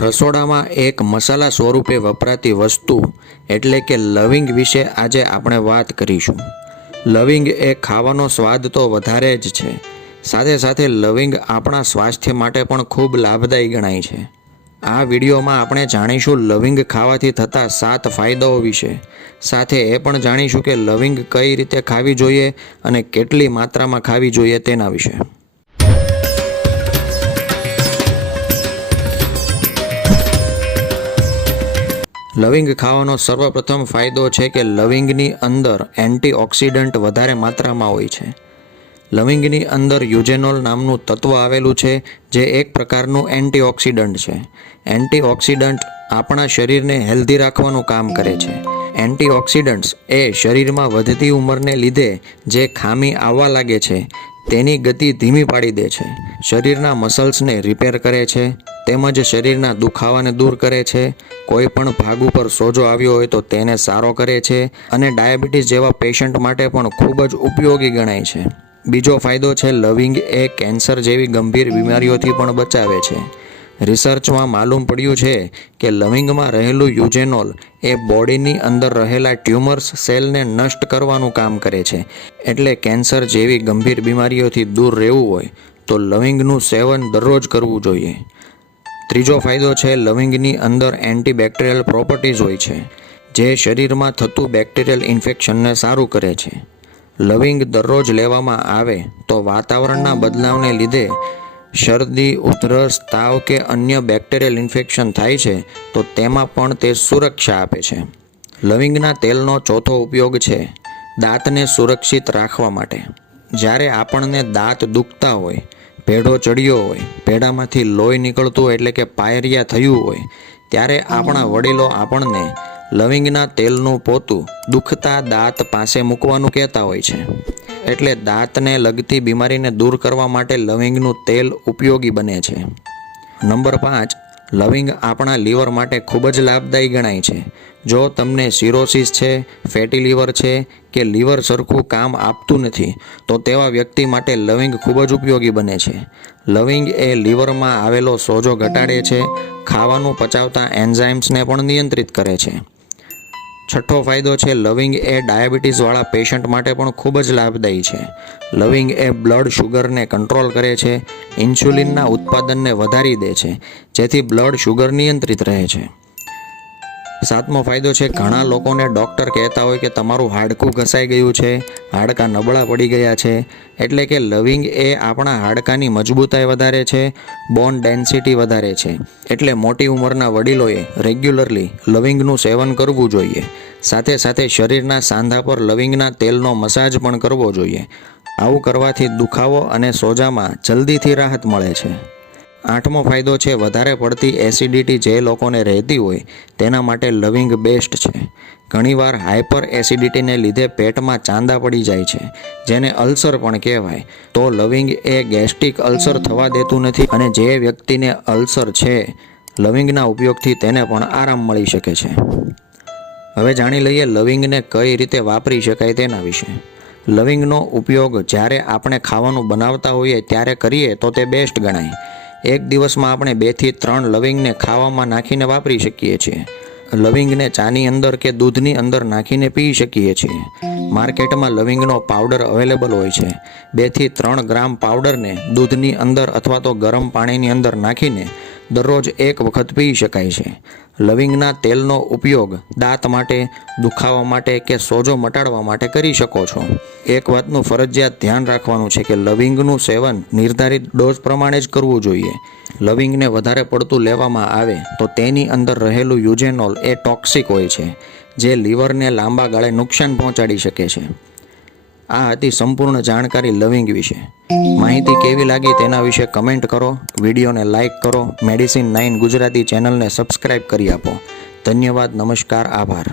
રસોડામાં એક મસાલા સ્વરૂપે વપરાતી વસ્તુ એટલે કે લવિંગ વિશે આજે આપણે વાત કરીશું. લવિંગ એ ખાવાનો સ્વાદ તો વધારે જ છે. સાથે સાથે લવિંગ આપણા સ્વાસ્થ્ય માટે પણ ખૂબ લાભદાયી ગણાય છે. આ વિડીયોમાં આપણે જાણીશું લવિંગ ખાવાથી થતા સાત ફાયદાઓ વિશે. સાથે એ પણ જાણીશું કે લવિંગ કઈ રીતે ખાવી જોઈએ અને કેટલી માત્રામાં ખાવી જોઈએ તેના વિશે. લવિંગ ખાવાનો સર્વપ્રથમ ફાયદો છે કે લવિંગની અંદર એન્ટીઓક્સિડન્ટ વધારે માત્રામાં હોય છે. લવિંગની અંદર યુજેનોલ નામનું તત્વ આવેલું છે જે એક પ્રકારનું એન્ટીઓક્સિડન્ટ છે. એન્ટીઓક્સિડન્ટ આપણા શરીરને હેલ્ધી રાખવાનું કામ કરે છે. એન્ટીઓક્સિડન્ટ્સ એ શરીરમાં વધતી ઉંમરને લીધે જે ખામી આવવા લાગે છે તેની ગતિ ધીમી પાડી દે છે. શરીરના મસલ્સને રિપેર કરે છે, તેમજ શરીરના દુખાવાને દૂર કરે છે. કોઈ પણ ભાગ ઉપર સોજો આવ્યો હોય તો તેને સારો કરે છે અને ડાયાબિટીસ જેવા પેશન્ટ માટે પણ ખૂબ જ ઉપયોગી ગણાય છે. બીજો ફાયદો છે, લવિંગ એ કેન્સર જેવી ગંભીર બીમારીઓથી પણ બચાવે છે. રિસર્ચમાં માલુમ પડ્યું છે કે લવિંગમાં રહેલું યુજેનોલ એ બોડીની અંદર રહેલા ટ્યુમર્સ સેલને નષ્ટ કરવાનું કામ કરે છે. એટલે કેન્સર જેવી ગંભીર બીમારીઓથી દૂર રહેવું હોય તો લવિંગનું સેવન દરરોજ કરવું જોઈએ. ત્રીજો ફાયદો છે લવિંગની અંદર એન્ટીબેક્ટેરિયલ પ્રોપર્ટીઝ હોય છે, જે શરીરમાં થતું બેક્ટેરિયલ ઇન્ફેક્શનને સારું કરે છે. લવિંગ દરરોજ લેવામાં આવે તો વાતાવરણના બદલાવને લીધે શરદી, ઉધરસ, તાવ કે અન્ય બેક્ટેરિયલ ઇન્ફેક્શન થાય છે, તો તેમાં પણ તે સુરક્ષા આપે છે. લવિંગના તેલનો ચોથો ઉપયોગ છે, દાંતને સુરક્ષિત રાખવા માટે. જ્યારે આપણને દાંત દુખતા હોય ભેડો ચડ્યો હોય ભેડામાંથી લોહી નીકળતું હોય એટલે કે પાયરિયા થયું હોય, ત્યારે આપણા વડીલો આપણને લવિંગના તેલનું પોતું દુખતા દાંત પાસે મૂકવાનું કહેતા હોય છે. એટલે દાંતને લગતી બીમારીને દૂર કરવા માટે લવિંગનું તેલ ઉપયોગી બને છે. નંબર પાંચ, લવિંગ આપણા લીવર માટે ખૂબ જ લાભદાયી ગણાય છે. જો તમને સિરોસિસ છે ફેટી લીવર છે કે લીવર સરખું કામ આપતું નથી, તો તેવા વ્યક્તિ માટે લવિંગ ખૂબ જ ઉપયોગી બને છે. લવિંગ એ લીવરમાં આવેલો સોજો ઘટાડે છે, ખાવાનું પચાવતા એન્ઝાઇમ્સને પણ નિયંત્રિત કરે છે. છઠ્ઠો ફાયદો છે, લવિંગ એ ડાયાબિટીસવાળા પેશન્ટ માટે પણ ખૂબ જ લાભદાયી છે. લવિંગ એ બ્લડ શુગરને કંટ્રોલ કરે છે, ઇન્સ્યુલિનના ઉત્પાદનને વધારી દે છે, જેથી બ્લડ શુગર નિયંત્રિત રહે છે. સાતમો ફાયદો છે, ઘણા લોકોને ડૉક્ટર કહેતા હોય કે તમારું હાડકું ઘસાઈ ગયું છે, હાડકાં નબળા પડી ગયા છે, એટલે કે લવિંગ એ આપણા હાડકાની મજબૂતાઈ વધારે છે બોન ડેન્સિટી વધારે છે. એટલે મોટી ઉંમરના વડીલોએ રેગ્યુલરલી લવિંગનું સેવન કરવું જોઈએ. સાથે સાથે શરીરના સાંધા પર લવિંગના તેલનો મસાજ પણ કરવો જોઈએ. આવું કરવાથી દુખાવો અને સોજામાં જલ્દીથી રાહત મળે છે. આઠમો ફાયદો છે, વધારે પડતી એસિડિટી જે લોકોને રહેતી હોય તેના માટે લવિંગ બેસ્ટ છે. ઘણીવાર હાઇપર એસિડિટીને લીધે પેટમાં ચાંદા પડી જાય છે, જેને અલ્સર પણ કહેવાય. તો લવિંગ એ ગેસ્ટ્રિક અલ્સર થવા દેતું નથી અને જે વ્યક્તિને અલ્સર છે, લવિંગના ઉપયોગથી તેને પણ આરામ મળી શકે છે. હવે જાણી લઈએ લવિંગને કઈ રીતે વાપરી શકાય તેના વિશે. લવિંગનો ઉપયોગ જ્યારે આપણે ખાવાનું બનાવતા હોઈએ ત્યારે કરીએ તો તે બેસ્ટ ગણાય. એક દિવસમાં આપણે બેથી ત્રણ લવિંગને ખાવામાં નાખીને વાપરી શકીએ છીએ. લવિંગને ચાની અંદર કે દૂધની અંદર નાખીને પી શકીએ છીએ. માર્કેટમાં લવિંગનો પાવડર અવેલેબલ હોય છે. બેથી ત્રણ ગ્રામ પાવડરને દૂધની અંદર અથવા તો ગરમ પાણીની અંદર નાખીને દરરોજ એક વખત પી શકાય છે. લવિંગના તેલનો ઉપયોગ દાંત માટે, દુખાવા માટે કે સોજો મટાડવા માટે કરી શકો છો. એક વાતનું ફરજિયાત ધ્યાન રાખવાનું છે કે લવિંગનું સેવન નિર્ધારિત ડોઝ પ્રમાણે જ કરવું જોઈએ. લવિંગને વધારે પડતું લેવામાં આવે તો તેની અંદર રહેલું યુજેનોલ એ ટોક્સિક હોય છે, જે લીવરને લાંબા ગાળે નુકસાન પહોંચાડી શકે છે. આ હતી સંપૂર્ણ જાણકારી લવિંગ વિશે. માહિતી કેવી લાગી તેના વિશે કમેન્ટ કરો, વિડીયોને લાઇક કરો, મેડિસિન નાઇન ગુજરાતી ચેનલને સબસ્ક્રાઇબ કરી આપો. ધન્યવાદ, નમસ્કાર, આભાર.